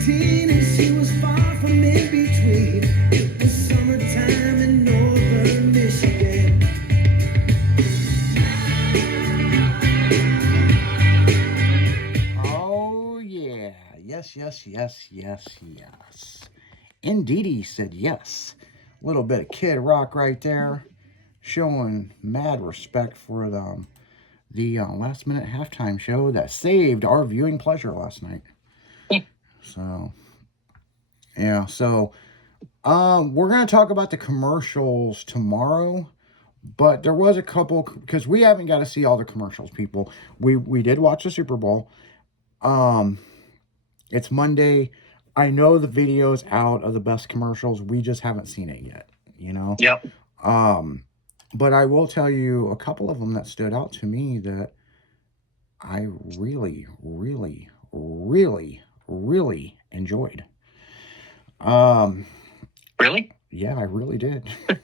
17 and she was far from in between. It was summertime in northern Michigan. Oh, yeah. Yes, yes, yes, yes, yes. Indeedy said yes. A little bit of Kid Rock right there, showing mad respect for the last minute halftime show that saved our viewing pleasure last night. So, yeah, so we're going to talk about the commercials tomorrow. But there was a couple because we haven't got to see all the commercials, people. We did watch the Super Bowl. It's Monday. I know the video's out of the best commercials. We just haven't seen it yet, you know? Yep. But I will tell you a couple of them that stood out to me that I really, really, really, really enjoyed. Really? Yeah, I really did. Sorry,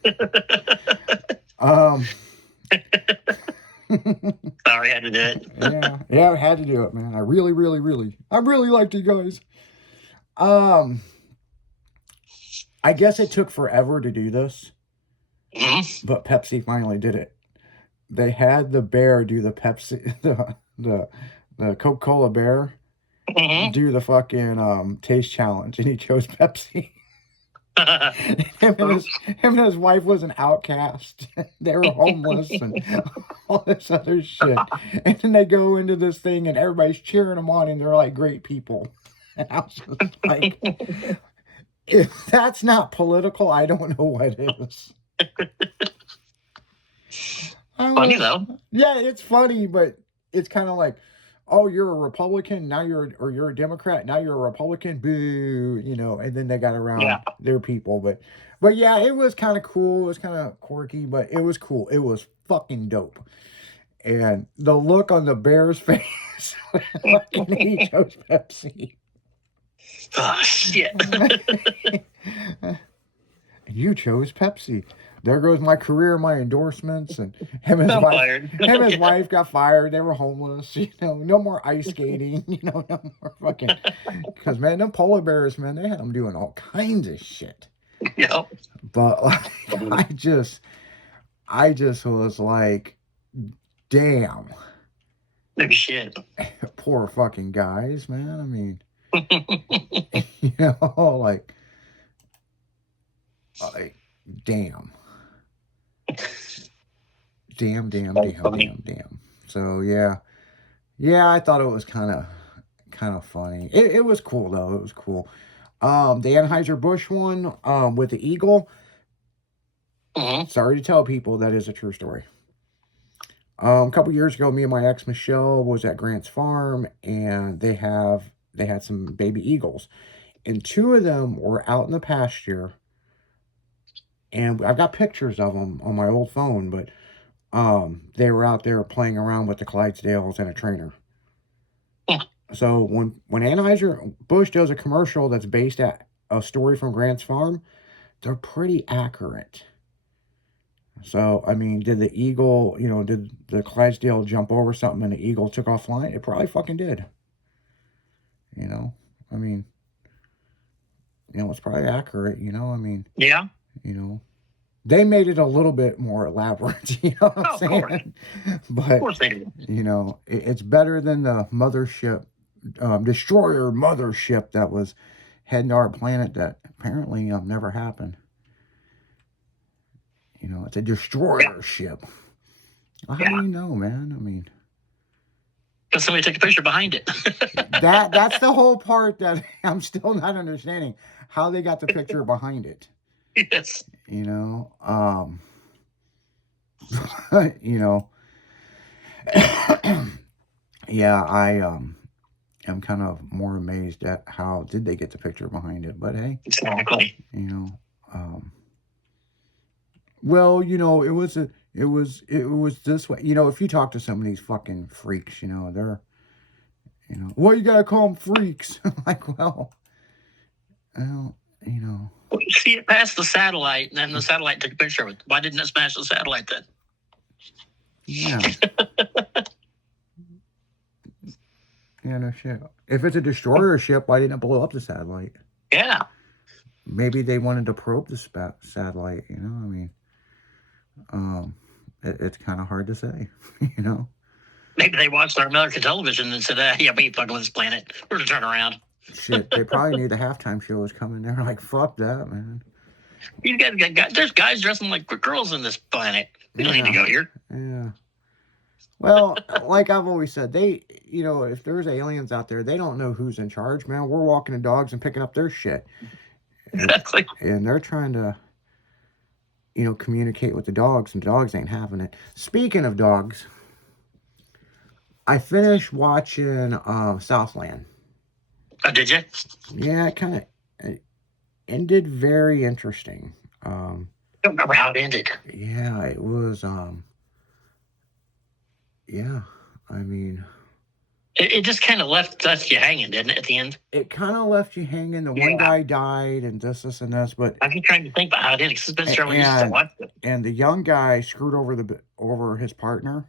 I had to do it. yeah, I had to do it, man. I really liked you guys. I guess it took forever to do this, but Pepsi finally did it. They had the bear do the Pepsi, the Coca-Cola bear do the fucking taste challenge, and he chose Pepsi. him and his wife was an outcast. They were homeless and all this other shit. And then they go into this thing and everybody's cheering them on and they're like great people. And I was just like, if that's not political, I don't know what is. Funny though. Yeah, it's funny, but it's kind of like, oh, you're a Republican, now you're a Democrat, now you're a Republican, boo, you know, and then they got around their people. But yeah, it was kind of cool. It was kind of quirky, but it was cool. It was fucking dope. And the look on the bear's face, he chose Pepsi. Oh, shit. You chose Pepsi. There goes my career, my endorsements, and him and his wife got fired. They were homeless, you know. No more ice skating, you know. No more fucking. Because man, them polar bears, man, they had them doing all kinds of shit. Yep. But like, I just was like, damn. No shit. Poor fucking guys, man. I mean, you know, like, damn. Damn. So yeah, I thought it was kind of funny. It was cool though. It was cool. The Anheuser-Busch one with the eagle. Sorry to tell people that is a true story. A couple years ago, me and my ex Michelle was at Grant's farm, and they had some baby eagles, and two of them were out in the pasture. And I've got pictures of them on my old phone, but they were out there playing around with the Clydesdales and a trainer. So when Anheuser-Busch does a commercial that's based at a story from Grant's farm, they're pretty accurate. So, I mean, did the eagle, you know, did the Clydesdale jump over something and the eagle took off flying? It probably fucking did. You know, I mean, you know, it's probably accurate, you know, I mean. Yeah. You know, they made it a little bit more elaborate, you know what I'm saying? But, of course they did. You know, it's better than the mothership, destroyer mothership that was heading to our planet that apparently never happened. You know, it's a destroyer ship. Well, how do you know, man? I mean, because somebody took a picture behind it. that's the whole part that I'm still not understanding how they got the picture behind it. Yes. You know, you know, yeah, I'm kind of more amazed at how did they get the picture behind it, but hey, exactly. You know, well, you know, it was this way. You know, if you talk to some of these fucking freaks, you know, they're, you know, well, you gotta call them freaks. Like, well, you know. Well, you see it past the satellite, and then the satellite took a picture of it. Why didn't it smash the satellite then? Yeah. Yeah, no shit. If it's a destroyer ship, why didn't it blow up the satellite? Yeah. Maybe they wanted to probe the satellite. You know, I mean, it's kind of hard to say. You know. Maybe they watched our American television and said, yeah, we ain't fucking with this planet. We're going to turn around. Shit, they probably knew the halftime show was coming. They're like, fuck that, man. You guys, there's guys dressing like girls in this planet. We don't need to go here. Yeah. Well, like I've always said, you know, if there's aliens out there, they don't know who's in charge, man. We're walking the dogs and picking up their shit. Exactly. And they're trying to, you know, communicate with the dogs, and dogs ain't having it. Speaking of dogs, I finished watching Southland. Oh, did you? Yeah, it ended very interesting. I don't remember how it ended. Yeah, it was, yeah, I mean... It just kind of left you hanging, didn't it, at the end? It kind of left you hanging. The one guy died and this, and this, but... I'm just trying to think about how it ended, because it's been several years since I watched it. And the young guy screwed over his partner.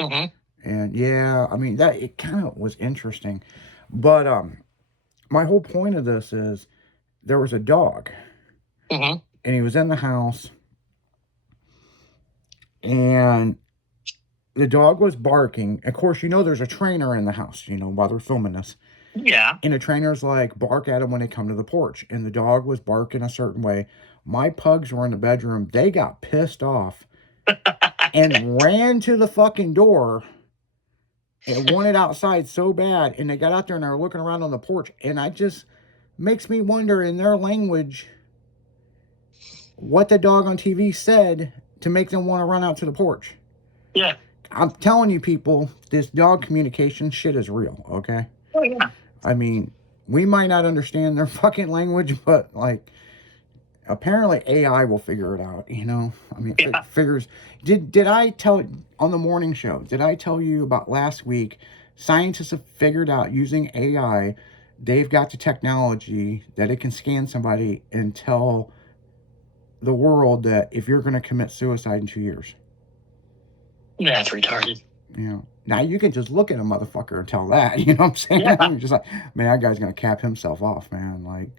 Mm-hmm. And, yeah, I mean, it kind of was interesting. But, my whole point of this is there was a dog. Mm-hmm. And he was in the house. And the dog was barking. Of course, you know there's a trainer in the house, you know, while they're filming this. Yeah. And the trainer's like, bark at him when they come to the porch. And the dog was barking a certain way. My pugs were in the bedroom. They got pissed off and ran to the fucking door and wanted outside so bad. And they got out there and they were looking around on the porch. And I just makes me wonder in their language what the dog on TV said to make them want to run out to the porch. Yeah. I'm telling you, people, this dog communication shit is real, okay? Oh, yeah. I mean, we might not understand their fucking language, but, like, apparently AI will figure it out, you know? I mean, Yeah. figures... Did I tell... On the morning show, did I tell you about last week, scientists have figured out, using AI, they've got the technology that it can scan somebody and tell the world that if you're going to commit suicide in 2 years. That's retarded. You know, now you can just look at a motherfucker and tell that, you know what I'm saying? Yeah. You're just like, man, that guy's going to cap himself off, man. Like,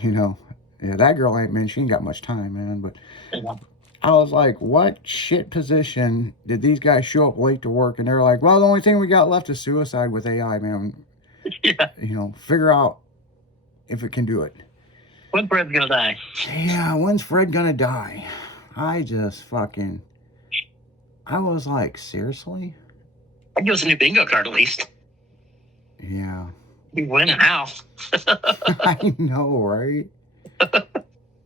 you know, yeah, that girl ain't, man, she ain't got much time, man. But Yeah. I was like, what shit position did these guys show up late to work? And they're like, well, the only thing we got left is suicide with AI, man. Yeah. You know, figure out if it can do it. When Fred's gonna die? Yeah, when's Fred gonna die? I just fucking... I was like, seriously? I'd give us a new bingo card at least. Yeah. We win and how? I know, right?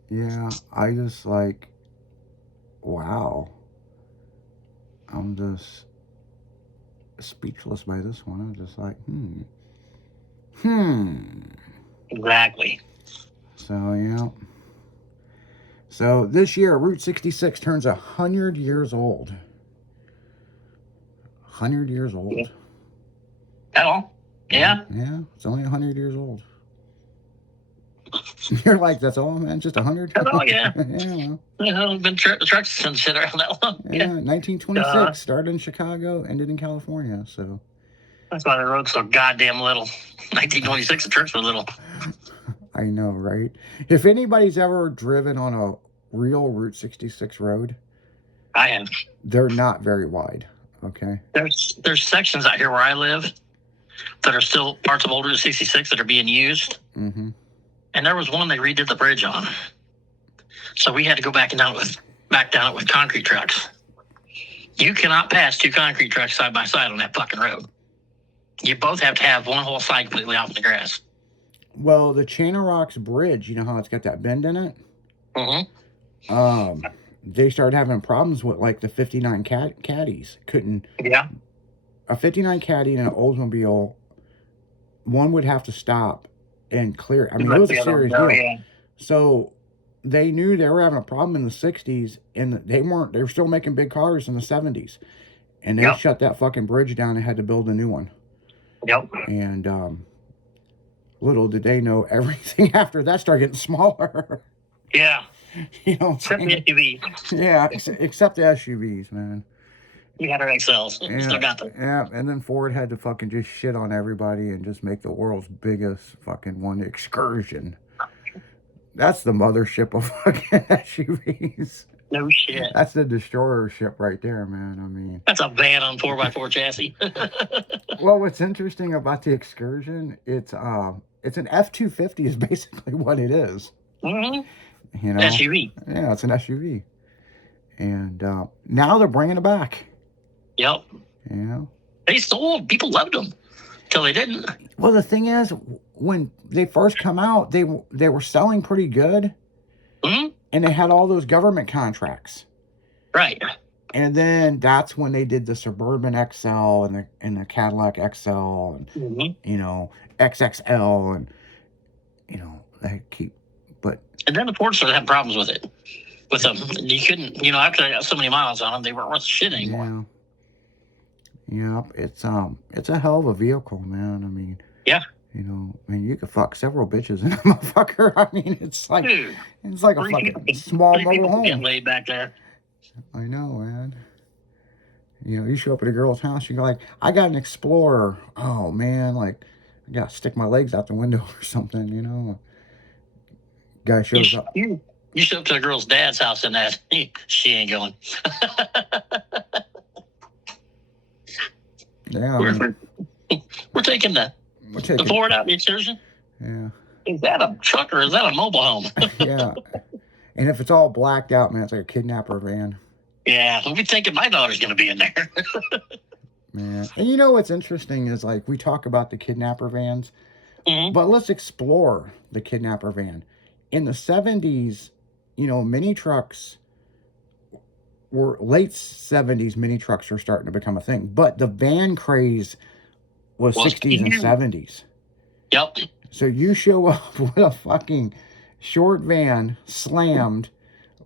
Yeah, I just like, wow. I'm just speechless by this one. I'm just like, Exactly. So, yeah. So, this year, Route 66 turns 100 years old. 100 years old. Yeah. At all? Yeah. Yeah, it's only 100 years old. You're like, that's all, man? Just 100? That's all, yeah. Yeah. Well, been trucks and shit around that long. Yeah, 1926. Started in Chicago, ended in California, so. That's why the road's so goddamn little. 1926, the trucks were little. I know, right? If anybody's ever driven on a real Route 66 road, I have. they're not very wide, okay? There's sections out here where I live that are still parts of old Route 66 that are being used. Mm-hmm. And there was one they redid the bridge on. So we had to go back down it with concrete trucks. You cannot pass two concrete trucks side by side on that fucking road. You both have to have one whole side completely off in the grass. Well, the Chain of Rocks Bridge, you know how it's got that bend in it? Mm-hmm. They started having problems with, like, the 59 caddies. Couldn't... Yeah. A 59 caddy and an Oldsmobile, one would have to stop and clear. I mean, it was a serious deal. Yeah. So they knew they were having a problem in the 60s, and they were still making big cars in the 70s. And they shut that fucking bridge down and had to build a new one. Yep. And little did they know, everything after that started getting smaller. Yeah. You know what I'm Except the saying? SUVs. Yeah, except the SUVs, man. We had our XLs. We still got them. Yeah, and then Ford had to fucking just shit on everybody and just make the world's biggest fucking one, Excursion. That's the mothership of fucking SUVs. No shit. That's the destroyer ship right there, man. I mean, That's a van on 4x4 chassis. well, what's interesting about the Excursion, it's an F-250 is basically what it is. Mm-hmm. You know, SUV. yeah, it's an SUV, and now they're bringing it back. Yep. You know, They sold. People loved them till they didn't. well, the thing is, when they first come out, they were selling pretty good, Hmm. and they had all those government contracts. Right. And then that's when they did the Suburban XL and the Cadillac XL and Mm-hmm. you know XXL and you know they keep, but And then the Ford started having problems with it. With them, you couldn't. You know, after I got so many miles on them, they weren't worth shit anymore. yeah, it's a hell of a vehicle, man. I mean, Yeah. you know, I mean, you could fuck several bitches in a motherfucker. I mean, it's like Dude, a fucking small three mobile people getting home. laid back there. I know, man. You know, you show up at a girl's house, you go like, I got an Explorer. Oh man, like I gotta stick my legs out the window or something, you know. Guy shows up. You show up to a girl's dad's house and that she ain't going. Yeah, I mean, We're taking the Ford out the Excursion. yeah, Is that a truck or is that a mobile home? yeah. And if it's all blacked out, man, it's like a kidnapper van. Yeah, we'll be thinking my daughter's going to be in there. Man. And you know what's interesting is like we talk about the kidnapper vans, Mhm. but let's explore the kidnapper van. In the 70s, you know, mini trucks were late 70s, mini trucks were starting to become a thing. But the van craze was Was 60s and huge. 70s. Yep. So you show up with a fucking short van slammed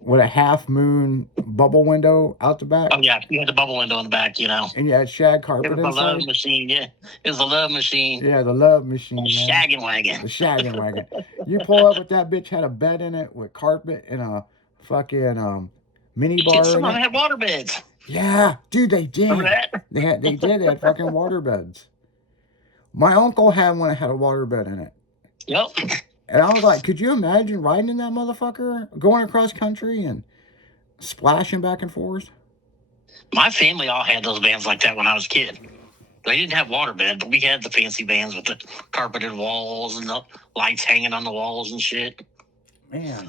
with a half moon bubble window out the back. Oh, yeah. You had the bubble window in the back, you know. And you had shag It carpet was the love inside. machine, yeah. It was the love machine. Yeah, the love machine, The man. shagging wagon. The shagging wagon. You pull up with that bitch, had a bed in it with carpet and a fucking mini bar Some in of them it. had water beds. Yeah, dude, they did. Remember that? They had fucking water beds. My uncle had one that had a water bed in it. Yep. And I was like, could you imagine riding in that motherfucker? Going across country and splashing back and forth? My family all had those vans like that when I was a kid. They didn't have waterbed, but we had the fancy vans with the carpeted walls and the lights hanging on the walls and shit. Man.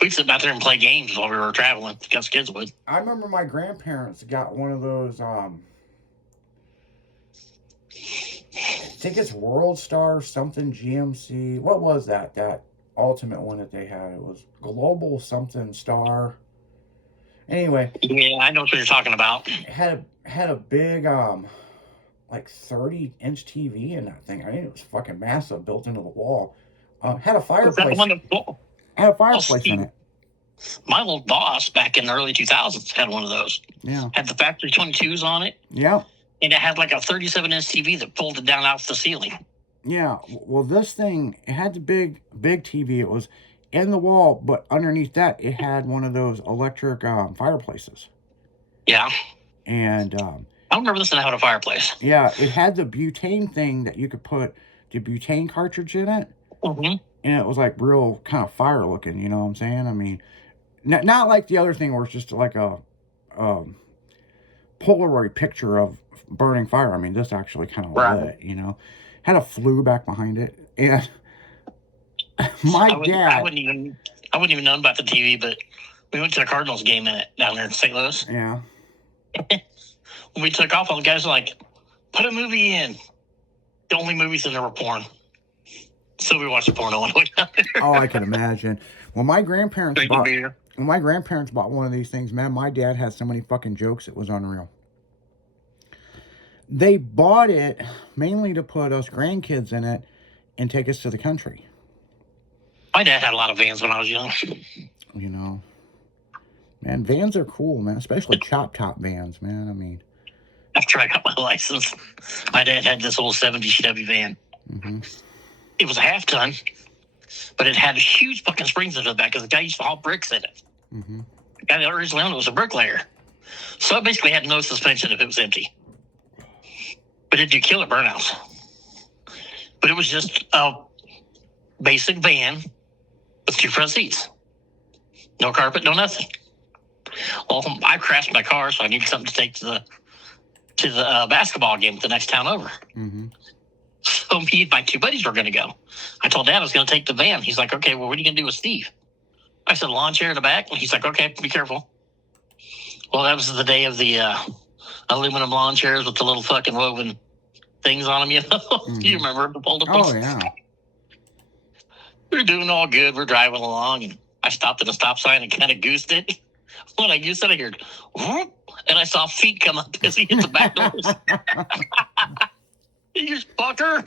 We'd sit back there and play games while we were traveling. Us kids would. I remember my grandparents got one of those, I think it's World Star something GMC. What was that? That ultimate one that they had. It was Global something Star. Anyway, Yeah, I know what you're talking about. it had a big like 30-inch TV in that thing. I mean, it was fucking massive, built into the wall. Had a Was that the fireplace. one that, Had a fireplace in it. my old boss back in the early 2000s had one of those. Yeah. Had the factory 22s on it, Yeah. and it had like a 37-inch TV that pulled it down out the ceiling. Yeah. Well, this thing, it had the big TV. It was in the wall, but underneath that, it had one of those electric fireplaces. Yeah. And I remember this one had a fireplace. yeah, it had the butane thing that you could put the butane cartridge in it. Mm-hmm. And it was like real kind of fire looking, you know what I'm saying? I mean, not like the other thing where it's just like a Polaroid picture of burning fire. I mean, this actually kind of lit, you know? Had a flue back behind it. And my I dad. wouldn't even know about the TV, but we went to the Cardinals game in it down there in St. Louis. Yeah. When we took off, all the guys were like, "Put a movie in." The only movies in there were porn. So we watched the porno on the way down there. Oh, I can imagine. When my grandparents Drinking bought beer. one of these things, man, my dad had so many fucking jokes, it was unreal. They bought it mainly to put us grandkids in it and take us to the country. My dad had a lot of vans when I was young. You know, man, vans are cool, man, especially chop top vans, man. I mean, After I got my license, my dad had this old 70 Chevy van. hmm It was a half ton, but it had huge fucking springs into the back because the guy used to haul bricks in it. hmm The guy that originally owned it was a bricklayer. So it basically had no suspension if it was empty. But it did killer burnouts. But it was just a basic van with 2 front seats. No carpet, no nothing. Well, I crashed my car, so I needed something to take to the basketball game at the next town over. Mm-hmm. So me and my 2 buddies were going to go. I told Dad I was going to take the van. He's like, okay, well, what are you going to do with Steve? I said, lawn chair in the back. And he's like, okay, be careful. Well, that was the day of the aluminum lawn chairs with the little fucking woven things on them, you know? Mm-hmm. You remember the foldable? Oh, yeah. We were doing all good. We're driving along, and I stopped at a stop sign and kind of goosed it. When I goosed it, I heard, whoop, and I saw feet come up as he hit the back doors. You fucker.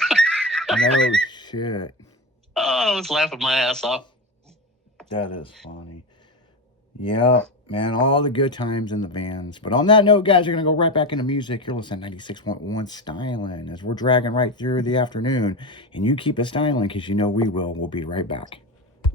No shit. Oh, I was laughing my ass off. That is funny. Yep, man, all the good times in the vans. But on that note, guys, we're going to go right back into music. You're listening to 96.1 Styling as we're dragging right through the afternoon. And you keep it styling because you know we will. We'll be right back.